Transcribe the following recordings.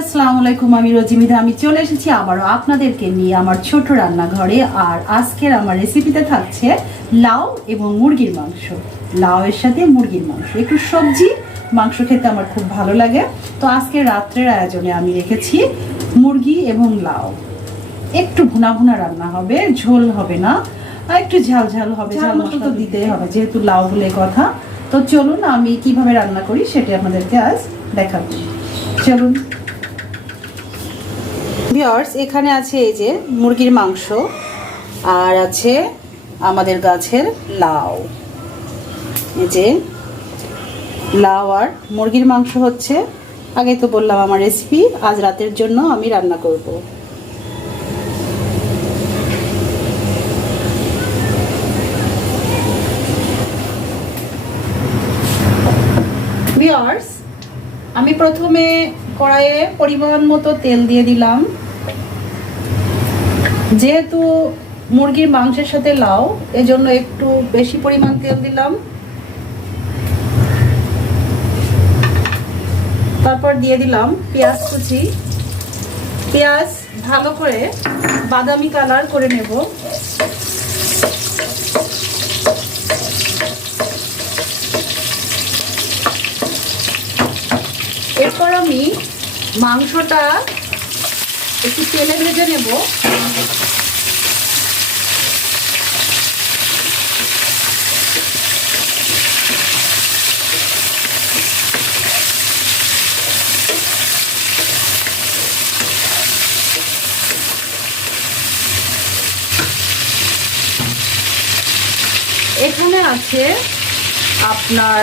আসসালামু আলাইকুম। আমি রজিমিদা। আমি চলে এসেছি আবারও আপনাদেরকে নিয়ে আমার ছোট রান্নাঘরে। আর আজকের আমার রেসিপিতে থাকছে লাউ এবং মুরগির মাংস। লাউয়ের সাথে মুরগির মাংস, একটু সবজি মাংস খেতে আমার খুব ভালো লাগে। তো আজকে রাত্রের আয়োজনে আমি রেখেছি মুরগি এবং লাউ। একটু ভুনা ভুনা রান্না হবে, ঝোল হবে না, আর একটু ঝাল ঝাল হবে। ঝাল মশলা তো দিতেই হবে যেহেতু লাউ বলে কথা। তো চলুন আমি কিভাবে রান্না করি সেটা আপনাদেরকে আজ দেখাবো। চলুন ভিউয়ার্স, এখানে আছে এই যে মুরগির মাংস, আর আছে আমাদের গাছের লাউ। এই যে লাউ আর মুরগির মাংস হচ্ছে। আগে তো বললাম আমার রেসিপি আজ রাতের জন্য আমি রান্না করব। ভিউয়ার্স, আমি প্রথমে কড়াইয়ে পরিমাণ মতো তেল দিয়ে দিলাম। যেহেতু মুরগির মাংসের সাথে লাউ, এজন্য একটু বেশি পরিমাণ তেল দিলাম। তারপর দিয়ে দিলাম পেঁয়াজ কুচি। পেঁয়াজ ভালো করে বাদামি কালার করে নেব। এরপর আমি মাংসটা একটু তেলে ভেজে নেব। এখানে আছে আপনার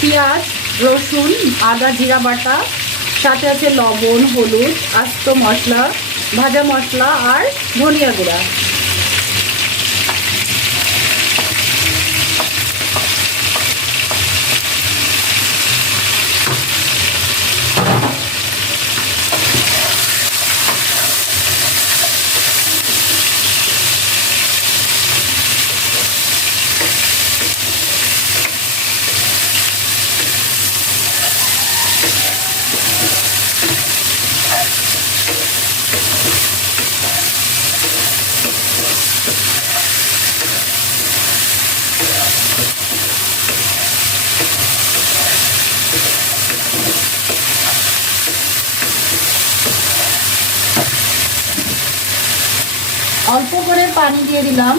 পেঁয়াজ, রসুন, আদা, জিরা বাটা, সাথে আছে লবণ, হলুদ, আস্ত মশলা, ভাজা মশলা আর ধনিয়া গুঁড়া। অল্প করে পানি দিয়ে দিলাম।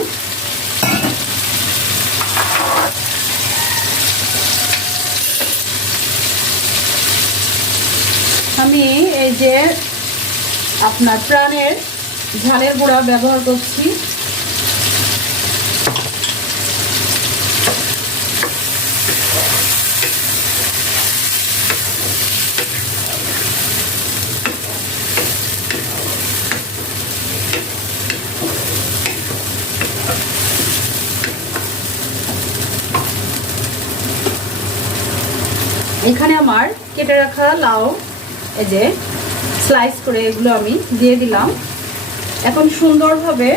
আমি এই যে আপনার প্রাণের ঝালের গুঁড়া ব্যবহার করছি। এখানে আমার কেটে রাখা লাউ, এই যে স্লাইস করে এগুলো আমি দিয়ে দিলাম। এখন সুন্দরভাবে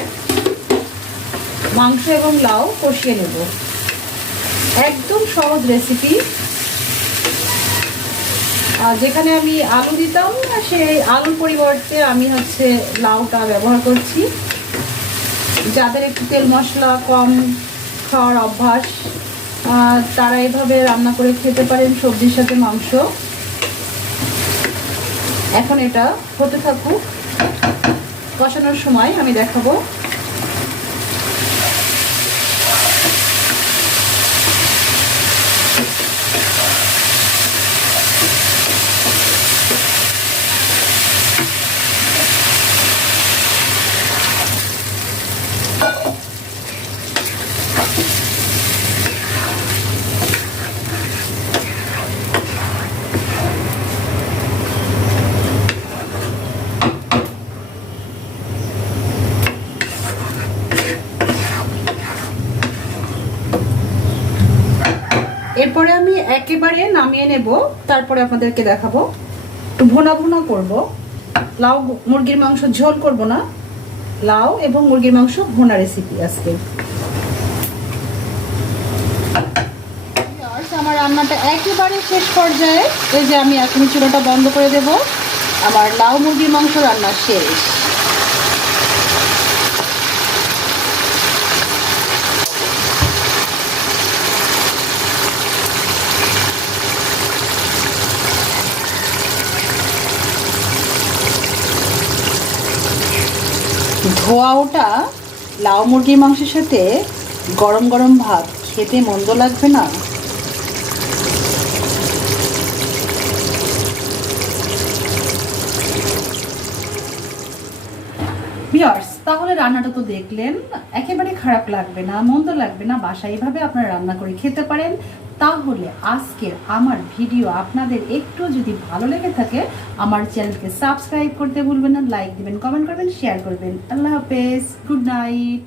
মাংস এবং লাউ কষিয়ে নেব। একদম সহজ রেসিপি। আর যেখানে আমি আলু দিতাম সেই আলুর পরিবর্তে আমি লাউটা ব্যবহার করছি। যাদের একটু তেল মশলা কম খাওয়ার অভ্যাস, তারা এইভাবে রান্না করে খেতে পারেন সবজির সাথে মাংস। এখন এটা হতে থাকুক, কষানোর সময় আমি দেখাবো। এরপরে আমি একেবারে নামিয়ে নেব, তারপরে আপনাদেরকে দেখাবো। একটু ভুনা ভুনা করব। লাউ মুরগির মাংস ঝোল করব না, লাউ এবং মুরগির মাংস ভুনা রেসিপি আজকে। আমার রান্নাটা একেবারে শেষ পর্যায়ে। এই যে আমি এখন চুলাটা বন্ধ করে দেব। আমার লাউ মুরগির মাংস রান্না শেষ। ধোয়া ওটা লাউ মুরগির মাংসের সাথে গরম গরম ভাত খেতে মন্দ লাগবে না। ভিউয়ার্স, তাহলে রান্নাটা তো দেখলেন, একেবারে খারাপ লাগবে না, মন্দ লাগবে না, বাসায় এইভাবে আপনারা রান্না করে খেতে পারেন। তাহলে আজকের আমার ভিডিও আপনাদের একটু যদি ভালো লেগে থাকে আমার চ্যানেলকে সাবস্ক্রাইব করতে ভুলবেন না, লাইক দিবেন, কমেন্ট করবেন, শেয়ার করবেন। আল্লাহ হাফেজ, গুড নাইট।